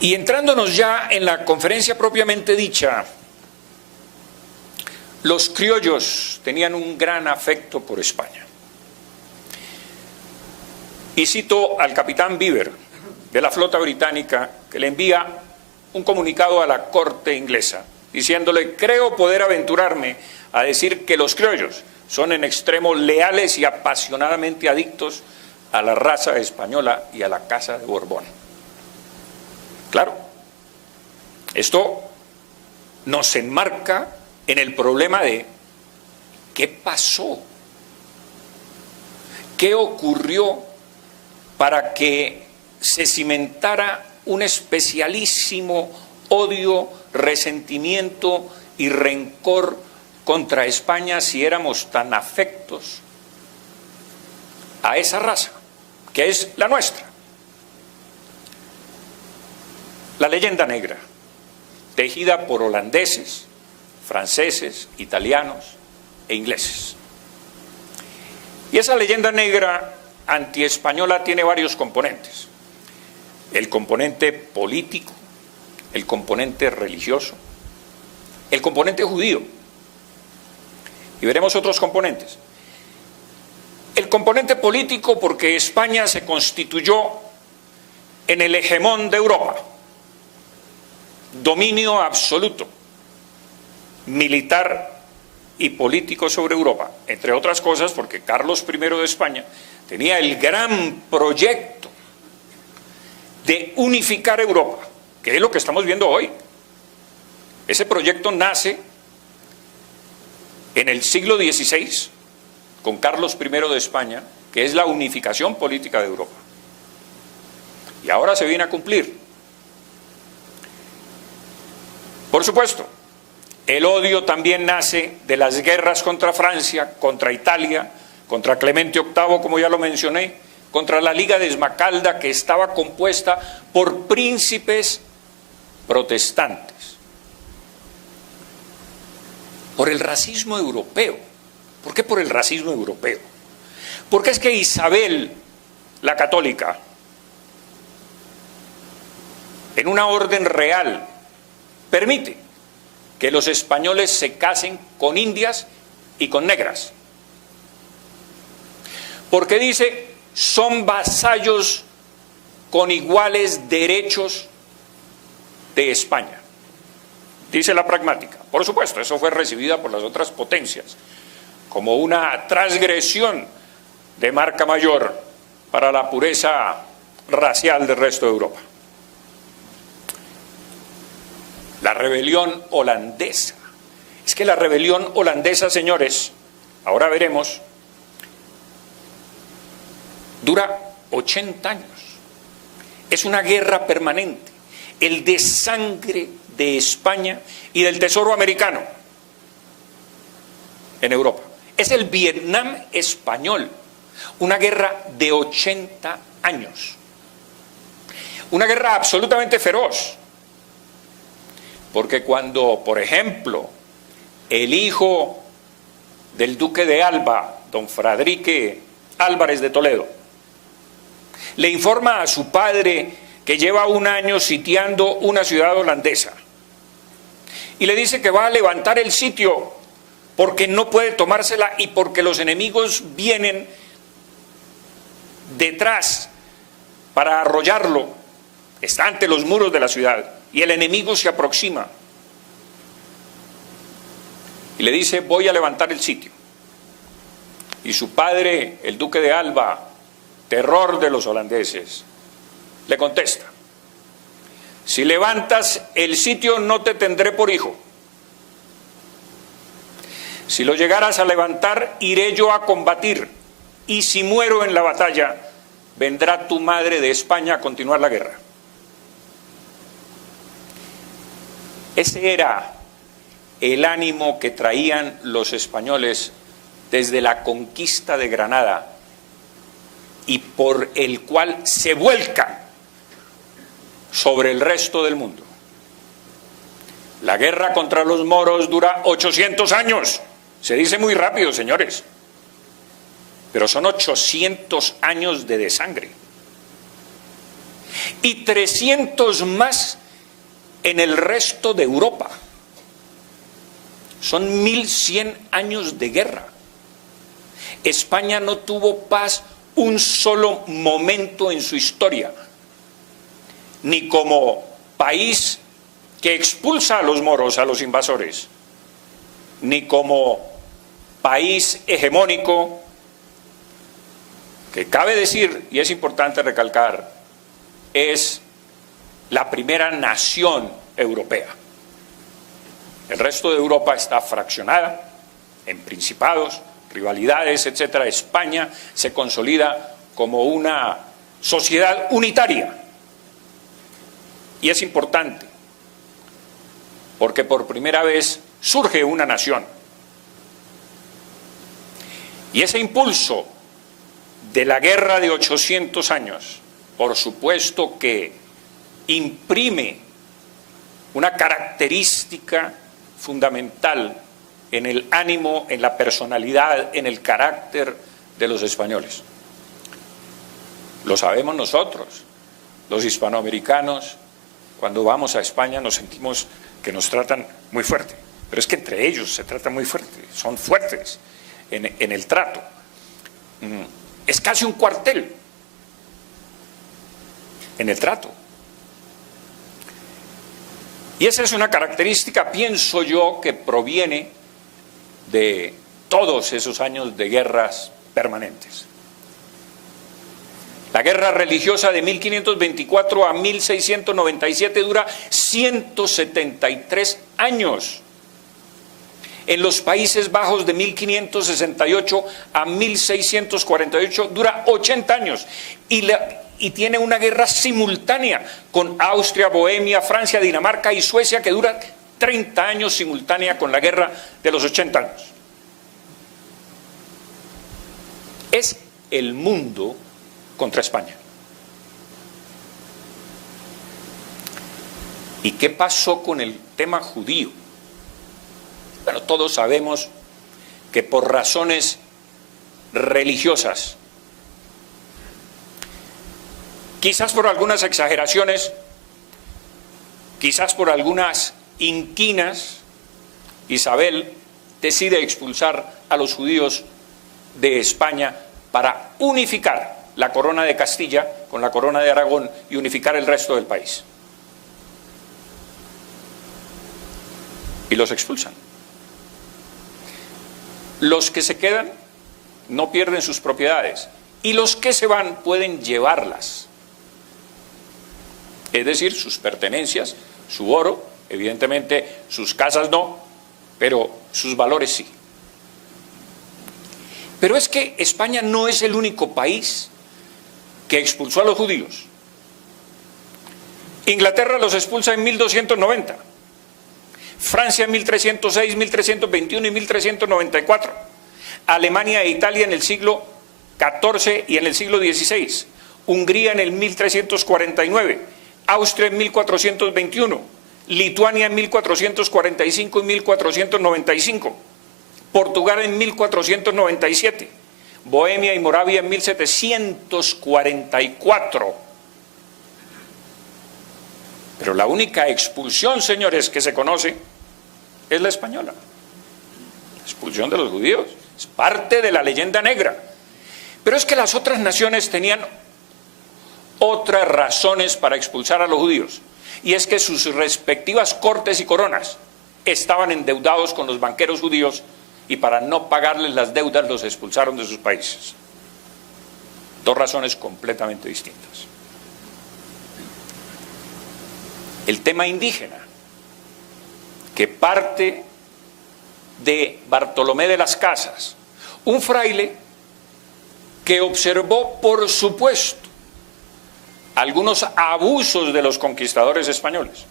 Y entrándonos ya en la conferencia propiamente dicha, los criollos tenían un gran afecto por España. Y cito al capitán Beaver, de la flota británica, que le envía un comunicado a la corte inglesa, diciéndole: creo poder aventurarme a decir que los criollos son en extremo leales y apasionadamente adictos a la raza española y a la casa de Borbón. Claro, esto nos enmarca en el problema de ¿qué pasó? ¿Qué ocurrió para que se cimentara un especialísimo odio, resentimiento y rencor contra España si éramos tan afectos a esa raza, que es la nuestra? La leyenda negra, tejida por holandeses, franceses, italianos e ingleses. Y esa leyenda negra antiespañola tiene varios componentes: el componente político, el componente religioso, el componente judío, y veremos otros componentes. El componente político, porque España se constituyó en el hegemón de Europa, dominio absoluto, militar y político sobre Europa, entre otras cosas porque Carlos I de España tenía el gran proyecto de unificar Europa, que es lo que estamos viendo hoy. Ese proyecto nace en el siglo XVI con Carlos I de España, que es la unificación política de Europa. Y ahora se viene a cumplir. Por supuesto, el odio también nace de las guerras contra Francia, contra Italia, contra Clemente VIII, como ya lo mencioné, contra la Liga de Esmacalda, que estaba compuesta por príncipes protestantes. Por el racismo europeo. ¿Por qué por el racismo europeo? Porque es que Isabel, la católica, en una orden real, permite que los españoles se casen con indias y con negras. Porque dice, son vasallos con iguales derechos de España. Dice la pragmática. Por supuesto, eso fue recibida por las otras potencias como una transgresión de marca mayor para la pureza racial del resto de Europa. La rebelión holandesa. Es que la rebelión holandesa, señores, ahora veremos, dura 80 años. Es una guerra permanente. El desangre de España y del tesoro americano en Europa. Es el Vietnam español. Una guerra de 80 años. Una guerra absolutamente feroz. Porque cuando, por ejemplo, el hijo del duque de Alba, don Fradrique Álvarez de Toledo, le informa a su padre que lleva un año sitiando una ciudad holandesa y le dice que va a levantar el sitio porque no puede tomársela y porque los enemigos vienen detrás para arrollarlo, está ante los muros de la ciudad y el enemigo se aproxima y le dice: voy a levantar el sitio. Y su padre, el duque de Alba, terror de los holandeses, le contesta: si levantas el sitio no te tendré por hijo. Si lo llegaras a levantar, iré yo a combatir, y si muero en la batalla, vendrá tu madre de España a continuar la guerra. Ese era el ánimo que traían los españoles desde la conquista de Granada y por el cual se vuelcan sobre el resto del mundo. La guerra contra los moros dura 800 años. Se dice muy rápido, señores, pero son 800 años de desangre. y 300 más en el resto de Europa. Son 1100 años de guerra. España no tuvo paz un solo momento en su historia, ni como país que expulsa a los moros, a los invasores, ni como país hegemónico, que cabe decir, y es importante recalcar, es la primera nación europea. El resto de Europa está fraccionada en principados, rivalidades, etcétera. España se consolida como una sociedad unitaria. Y es importante, porque por primera vez surge una nación. Y ese impulso de la guerra de 800 años, por supuesto que imprime una característica fundamental en el ánimo, en la personalidad, en el carácter de los españoles. Lo sabemos nosotros, los hispanoamericanos, cuando vamos a España nos sentimos que nos tratan muy fuerte, pero es que entre ellos se tratan muy fuerte, son fuertes en el trato. Es casi un cuartel en el trato. Y esa es una característica, pienso yo, que proviene de todos esos años de guerras permanentes. La guerra religiosa de 1524 a 1697 dura 173 años. En los Países Bajos de 1568 a 1648 dura 80 años. Y tiene una guerra simultánea con Austria, Bohemia, Francia, Dinamarca y Suecia, que dura 30 años simultánea con la guerra de los 80 años. Es el mundo contra España. ¿Y qué pasó con el tema judío? Bueno, todos sabemos que por razones religiosas, quizás por algunas exageraciones, quizás por algunas inquinas, Isabel decide expulsar a los judíos de España para unificar la corona de Castilla con la corona de Aragón y unificar el resto del país. Y los expulsan. Los que se quedan no pierden sus propiedades y los que se van pueden llevarlas. Es decir, sus pertenencias, su oro, evidentemente sus casas no, pero sus valores sí. Pero es que España no es el único país que expulsó a los judíos. Inglaterra los expulsa en 1290, Francia en 1306, 1321 y 1394, Alemania e Italia en el siglo XIV y en el siglo XVI, Hungría en el 1349, Austria en 1421, Lituania en 1445 y 1495, Portugal en 1497, Bohemia y Moravia en 1744. Pero la única expulsión, señores, que se conoce es la española. La expulsión de los judíos. Es parte de la leyenda negra. Pero es que las otras naciones tenían otras razones para expulsar a los judíos. Y es que sus respectivas cortes y coronas estaban endeudados con los banqueros judíos y para no pagarles las deudas los expulsaron de sus países. Dos razones completamente distintas. El tema indígena, que parte de Bartolomé de las Casas, un fraile que observó, por supuesto, algunos abusos de los conquistadores españoles.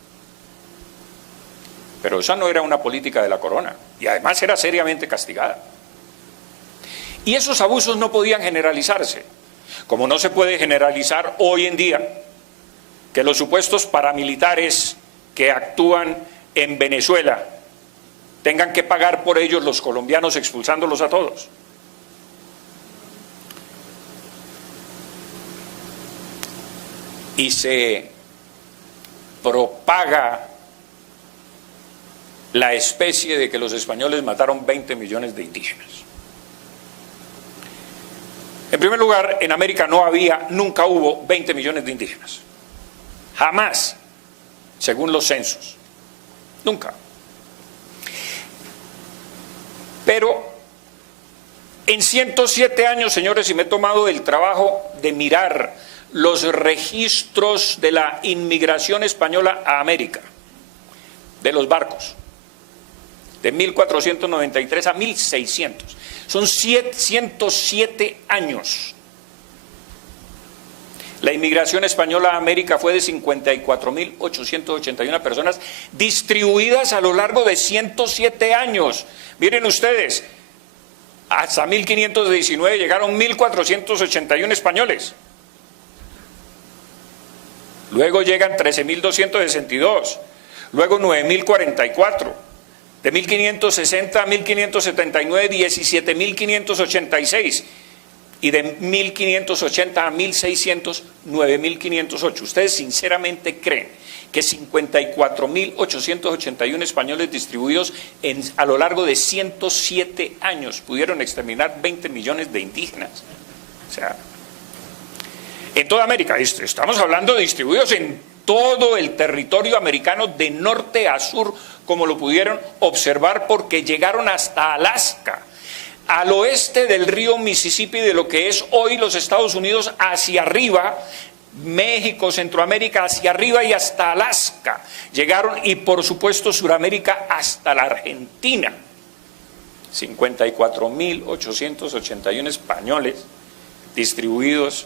Pero esa no era una política de la corona, y además era seriamente castigada. Y esos abusos no podían generalizarse, como no se puede generalizar hoy en día que los supuestos paramilitares que actúan en Venezuela tengan que pagar por ellos los colombianos expulsándolos a todos. y se propaga la especie de que los españoles mataron 20 millones de indígenas. En primer lugar, en América nunca hubo 20 millones de indígenas. Jamás, según los censos. Nunca. Pero en 107 años, señores, y me he tomado el trabajo de mirar los registros de la inmigración española a América, de los barcos, de 1493 a 1600. Son 107 años. La inmigración española a América fue de 54.881 personas distribuidas a lo largo de 107 años. Miren ustedes, hasta 1519 llegaron 1.481 españoles. Luego llegan 13.262, luego 9.044. De 1560 a 1579, 17.586. Y de 1580 a 1600, 9.508. ¿Ustedes sinceramente creen que 54.881 españoles distribuidos a lo largo de 107 años pudieron exterminar 20 millones de indígenas? O sea, en toda América, estamos hablando de distribuidos en todo el territorio americano de norte a sur, como lo pudieron observar, porque llegaron hasta Alaska, al oeste del río Mississippi, de lo que es hoy los Estados Unidos, hacia arriba, México, Centroamérica, hacia arriba y hasta Alaska. Llegaron, y por supuesto Suramérica hasta la Argentina. 54.881 españoles distribuidos,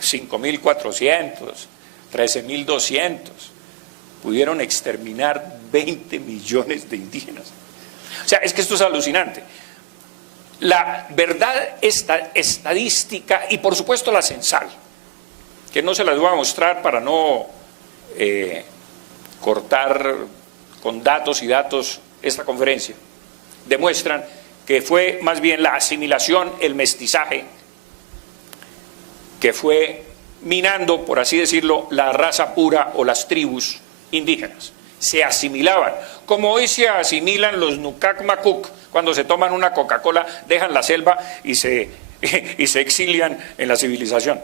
5.400, 13.200, pudieron exterminar 20 millones de indígenas. O sea, es que esto es alucinante. La verdad estadística y por supuesto la censal, que no se las voy a mostrar para no cortar con datos y datos esta conferencia, demuestran que fue más bien la asimilación, el mestizaje, que fue minando, por así decirlo, la raza pura o las tribus indígenas. Se asimilaban, como hoy se asimilan los Nukak Makuk, cuando se toman una Coca-Cola, dejan la selva y se exilian en la civilización.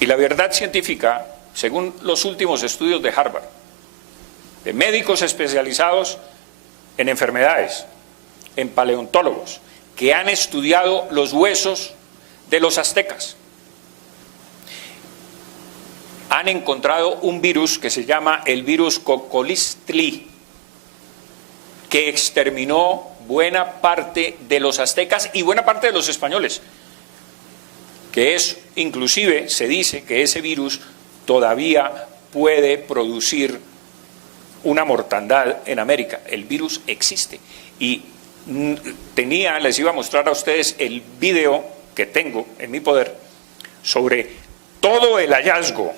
Y la verdad científica, según los últimos estudios de Harvard, de médicos especializados en enfermedades, en paleontólogos, que han estudiado los huesos de los aztecas, han encontrado un virus que se llama el virus Cocolistli, que exterminó buena parte de los aztecas y buena parte de los españoles, que es, inclusive se dice que ese virus todavía puede producir una mortandad en América. El virus existe y les iba a mostrar a ustedes el video que tengo en mi poder sobre todo el hallazgo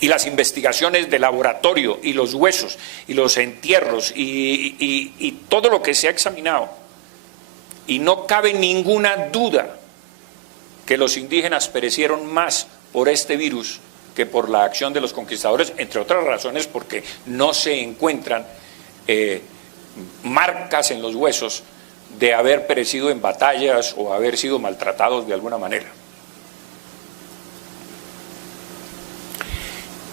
y las investigaciones de laboratorio y los huesos y los entierros y todo lo que se ha examinado, y no cabe ninguna duda que los indígenas perecieron más por este virus que por la acción de los conquistadores, entre otras razones porque no se encuentran marcas en los huesos de haber perecido en batallas o haber sido maltratados de alguna manera.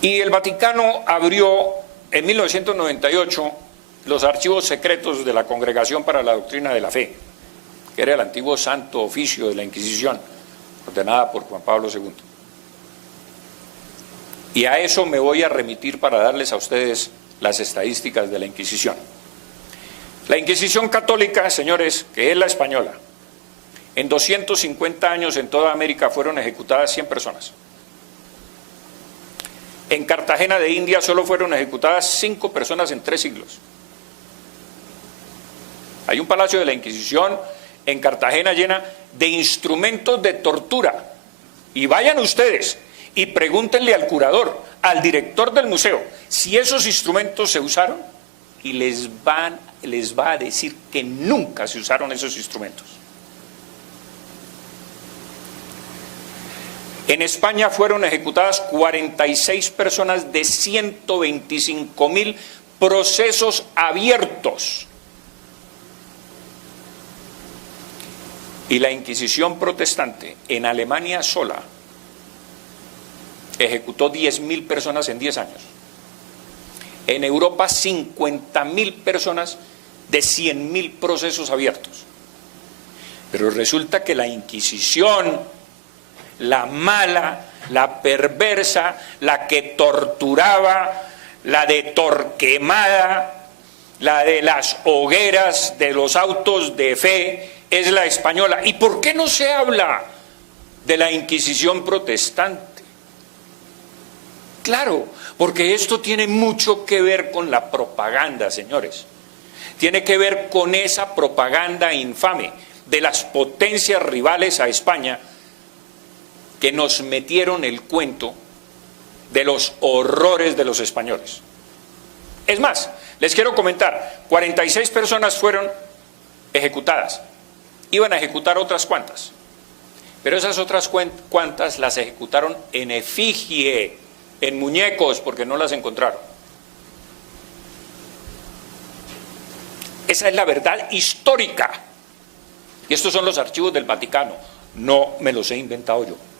Y el Vaticano abrió en 1998 los archivos secretos de la Congregación para la Doctrina de la Fe, que era el antiguo Santo Oficio de la Inquisición, ordenada por Juan Pablo II. Y a eso me voy a remitir para darles a ustedes las estadísticas de la Inquisición. La Inquisición católica, señores, que es la española, en 250 años en toda América fueron ejecutadas 100 personas. En Cartagena de India solo fueron ejecutadas 5 personas en 3 siglos. Hay un palacio de la Inquisición en Cartagena llena de instrumentos de tortura. Y vayan ustedes y pregúntenle al curador, al director del museo, si esos instrumentos se usaron, y les va a decir que nunca se usaron esos instrumentos. En España fueron ejecutadas 46 personas de 125.000 procesos abiertos. Y la Inquisición protestante en Alemania sola ejecutó 10.000 personas en 10 años. En Europa 50.000 personas de 100.000 procesos abiertos. Pero resulta que la Inquisición, la mala, la perversa, la que torturaba, la de Torquemada, la de las hogueras, de los autos de fe, es la española. ¿Y por qué no se habla de la Inquisición protestante? Claro, porque esto tiene mucho que ver con la propaganda, señores. Tiene que ver con esa propaganda infame de las potencias rivales a España que nos metieron el cuento de los horrores de los españoles. Es más, les quiero comentar, 46 personas fueron ejecutadas. Iban a ejecutar otras cuantas, pero esas otras cuantas las ejecutaron en efigie, en muñecos, porque no las encontraron. Esa es la verdad histórica. Y estos son los archivos del Vaticano. No me los he inventado yo.